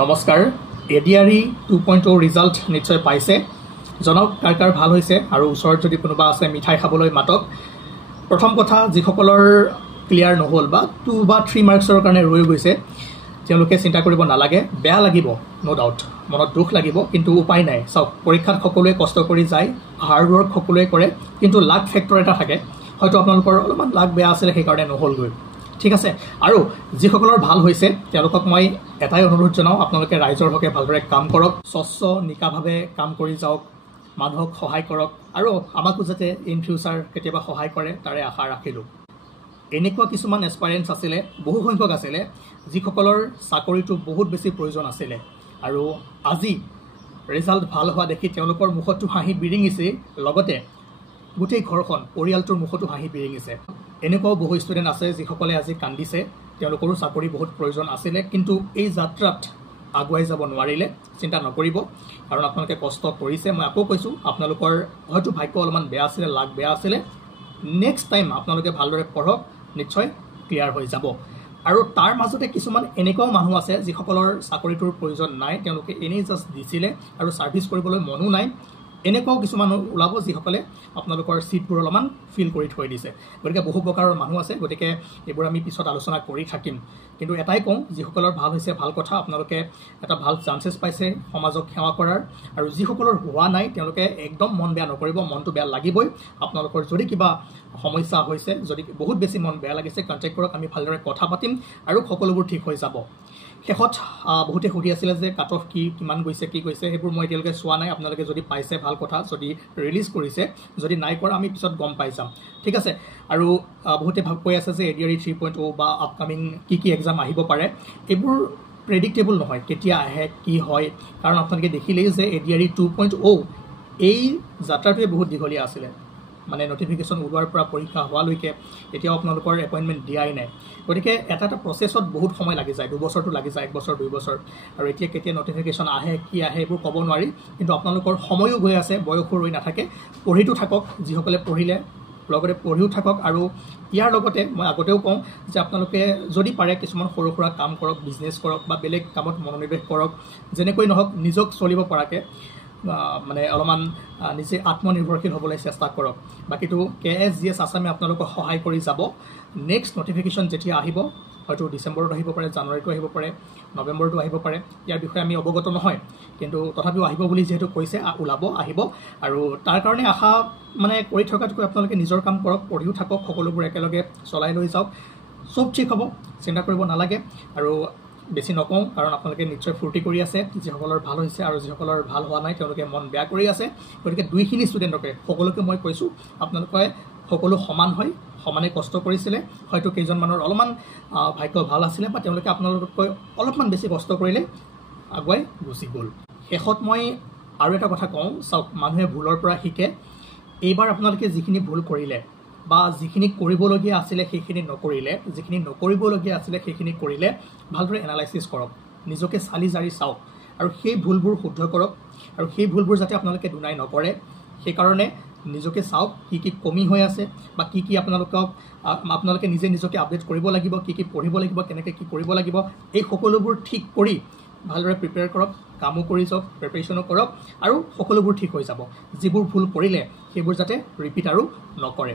নমস্কাৰ ADRE 2.0 result নিশ্চয় পাইছে জনক কাৰ ভাল হৈছে আৰু ওচৰত যদি কোনোবা আছে মিঠাই খাবলৈ মাতক প্ৰথম কথা যিসকলৰ ক্লিয়াৰ নহল বা 2 বা 3 মাৰ্কছৰ কাৰণে ৰৈ গৈছে তেওঁলোকে চিন্তা কৰিব নালাগে বেয়া লাগিব নো ডাউট মনত দুখ লাগিব কিন্তু উপায় নাই সব পৰীক্ষাত সকলোৱে কষ্ট কৰি যায় হাৰ্ড ওয়াৰ্ক সকলোৱে কৰে কিন্তু লাক ফেক্টৰ এটা থাকে হয়তো আপোনালোকৰ অলপমান লাক বেয়া আছিল সেই কাৰণে নহলগৈ ঠিক আছে আৰু যিসকলৰ ভাল হৈছে তেওঁলোকক মই এটাই অনুৰোধ জনাও আপোনালোকে ৰাইজৰ হকে ভালদৰে কাম কৰক স্বচ্ছ নিকাভাৱে কাম কৰি যাওক মানুহক সহায় কৰক আৰু আমাকো যাতে ইন ফিউচাৰ কেতিয়াবা সহায় কৰে তাৰে আশা ৰাখিলো এনেকুৱা কিছুমান এসপাইৰেন্টছ আছিল বহু সংখ্যক আছিল যিসকলৰ চাকৰিটো বহুত বেছি প্ৰয়োজন আছিল আৰু আজি ৰিজাল্ট ভাল হোৱা দেখি তেওঁলোকৰ মুখতো হাঁহি বিৰিঙিছে লগতে গোটেই ঘৰখন পৰিয়ালটোৰ মুখতো হাঁহি বিৰিঙিছে এনেকুৱাও বহু ষ্টুডেন্ট আছে যিসকলে আজি কান্দিছে তেওঁলোকৰো চাকৰি বহুত প্ৰয়োজন আছিল কিন্তু এই যাত্ৰাত আগুৱাই যাব নোৱাৰিলে চিন্তা নকৰিব কাৰণ আপোনালোকে কষ্ট কৰিছে মই আকৌ কৈছো আপোনালোকৰ হয়তো ভাগ্য অলপমান বেয়া আছিল লাক বেয়া আছিল নেক্সট টাইম আপোনালোকে ভালদৰে পঢ়ক নিশ্চয় ক্লিয়াৰ হৈ যাব আৰু তাৰ মাজতে কিছুমান এনেকুৱাও মানুহ আছে যিসকলৰ চাকৰিটোৰ প্ৰয়োজন নাই তেওঁলোকে এনেই জাস্ট দিছিলে আৰু সাৰ্ভিস কৰিবলৈ মনো নাই এনেকুৱাও কিছুমান ওলাব যিসকলে আপোনালোকৰ সিটবোৰ অলপমান ফিল কৰি থৈ দিছে গতিকে বহু প্ৰকাৰৰ মানুহ আছে গতিকে এইবোৰ আমি পিছত আলোচনা কৰি থাকিম কিন্তু এটাই কওঁ যিসকলৰ ভাল হৈছে ভাল কথা আপোনালোকে এটা ভাল চান্সেছ পাইছে সমাজক সেৱা কৰাৰ আৰু যিসকলৰ হোৱা নাই তেওঁলোকে একদম মন বেয়া নকৰিব মনটো বেয়া লাগিবই আপোনালোকৰ যদি কিবা সমস্যা হৈছে যদি বহুত বেছি মন বেয়া লাগিছে কন্টাক্ট কৰক আমি ভালদৰে কথা পাতিম আৰু সকলোবোৰ ঠিক হৈ যাব শেষত বহুতে সুধি আছিল যে কাট অফ কি কিমান গৈছে কি কৈছে সেইবোৰ মই এতিয়ালৈকে চোৱা নাই আপোনালোকে যদি পাইছে ভাল কথা যদি ৰিলিজ কৰিছে যদি নাই কৰা আমি পিছত গম পাই যাম ঠিক আছে আৰু বহুতে কৈ আছে যে এডিআৰই 3.0 বা আপকামিং কি এক্সাম আহিব পাৰে এইবোৰ প্ৰেডিক্টেবল নহয় কেতিয়া আহে কি হয় কাৰণ আপোনালোকে দেখিলেই যে এডিআৰই 2.0 এই যাত্ৰাটোৱে বহুত দীঘলীয়া আছিল মানে নোটিফিকেশন ওলোৱাৰ পৰা পৰীক্ষা হোৱালৈকে এতিয়াও আপোনালোকৰ এপইন্টমেন্ট দিয়াই নাই গতিকে এটা প্ৰসেছত বহুত সময় লাগি যায় 2 বছৰটো লাগি যায় 1 বছৰ 2 বছৰ আৰু এতিয়া কেতিয়া নোটিফিকেশন আহে কি আহে এইবোৰ ক'ব নোৱাৰি কিন্তু আপোনালোকৰ সময়ও গৈ আছে বয়সো ৰৈ নাথাকে পঢ়িটো থাকক যিসকলে পঢ়িলে লগতে পঢ়িও থাকক আৰু ইয়াৰ লগতে মই আগতেও কওঁ যে আপোনালোকে যদি পাৰে কিছুমান সৰু সুৰা কাম কৰক বিজনেছ কৰক বা বেলেগ কামত মনোনিৱেশ কৰক যেনেকৈ নহওক নিজক চলিব পৰাকে মানে অলপমান নিজে আত্মনিৰ্ভৰশীল হ'বলৈ চেষ্টা কৰক বাকিটো কেএছজিএছ আসামে আপোনালোকক সহায় কৰি যাব নেক্সট নোটিফিকেশন যেতিয়া আহিব হয়তো ডিসেম্বৰত আহিব পাৰে জানুৱাৰীটো আহিব পাৰে নৱেম্বৰটো আহিব পাৰে ইয়াৰ বিষয়ে আমি অৱগত নহয় কিন্তু তথাপিও আহিব বুলি যেহেতু কৈছে ওলাব আহিব আৰু তাৰ কাৰণে আশা মানে কৰি থকাতকৈ আপোনালোকে নিজৰ কাম কৰক পঢ়িও থাকক সকলোবোৰ একেলগে চলাই লৈ যাওক সব ঠিক হ'ব চিন্তা কৰিব নালাগে আৰু বেছি নকওঁ কাৰণ আপোনালোকে নিশ্চয় ফূৰ্তি কৰি আছে যিসকলৰ ভাল হৈছে আৰু যিসকলৰ ভাল হোৱা নাই তেওঁলোকে মন বেয়া কৰি আছে গতিকে দুইখিনি ষ্টুডেণ্টকে সকলোকে মই কৈছো আপোনালোকে সকলো সমান হয় সমানে কষ্ট কৰিছিলে হয়তো কেইজনমানৰ অলপমান ভাগ্য ভাল আছিল বা তেওঁলোকে আপোনালোকতকৈ অলপমান বেছি কষ্ট কৰিলে আগুৱাই গুচি গ'ল শেষত মই আৰু এটা কথা কওঁ সব মানুহে ভুলৰ পৰা শিকে এইবাৰ আপোনালোকে যিখিনি ভুল কৰিলে বা যিখিনি কৰিবলগীয়া আছিল সেইখিনি নকৰিলে যিখিনি নকৰিবলগীয়া আছিল সেইখিনি কৰিলে ভালদৰে এনালাইসিস কৰক নিজকে চালি জাৰি চাওক আৰু সেই ভুলবোৰ শুদ্ধ কৰক আৰু সেই ভুলবোৰ যাতে আপোনালোকে দুনাই নকৰে সেই কাৰণে নিজকে চাওক কি কমি হৈ আছে বা কি আপোনালোকে নিজে নিজকে আপডেট কৰিব লাগিব কি পঢ়িব লাগিব কেনেকৈ কি কৰিব লাগিব এই সকলোবোৰ ঠিক কৰি ভালদৰে প্ৰিপেয়াৰ কৰক কামো কৰি যাওক প্ৰিপাৰেচনো কৰক আৰু সকলোবোৰ ঠিক হৈ যাব যিবোৰ ভুল কৰিলে সেইবোৰ যাতে ৰিপিট আৰু নকৰে